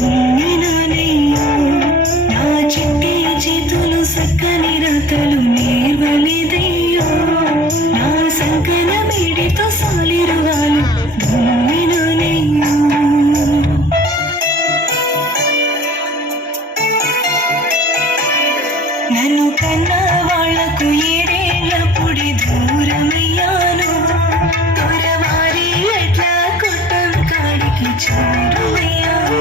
నానయ్యో నా చిట్టి చేతులు సక్కని రాతలు నేర్వలేదయ్యో నా సంకన వేడితో సాలిరువాలు నానయ్యో నన్ను కన్న వాళ్లకు ఏడేళ్ళప్పుడే దూరమయ్యాను దూరవారి ఎట్లా కొట్టం కాడికి చేరువయ్యాను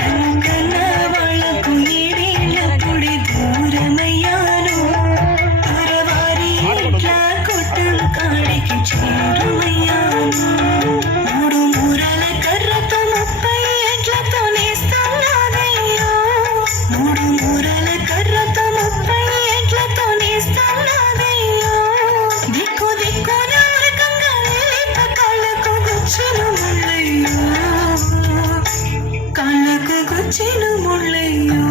నన్ను కన్న వాళ్లకు ఏడేళ్ళప్పుడే దూరమయ్యాను దూరవారి ఎట్లా కొట్టం కాడికి చేరువయ్యాను మూడు మూరల కర్రతో 30 ఎడ్లతో నేస్తానయ్యో మూడు మూరల కర్రతో 30 ఎడ్లతో నేస్తానయ్యో దిక్కు దిక్కు నరకంగా లేత కాళ్ళకు గుచ్చెను ముళ్ళయ్యో కాళ్ళకు గుచ్చెను ముళ్ళయ్యో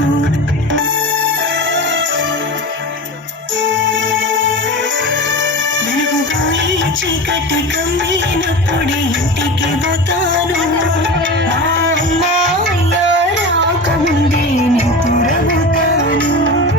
వెలుగుపోయి చీకటి కమ్మినప్పుడే ఇంటికి పోతా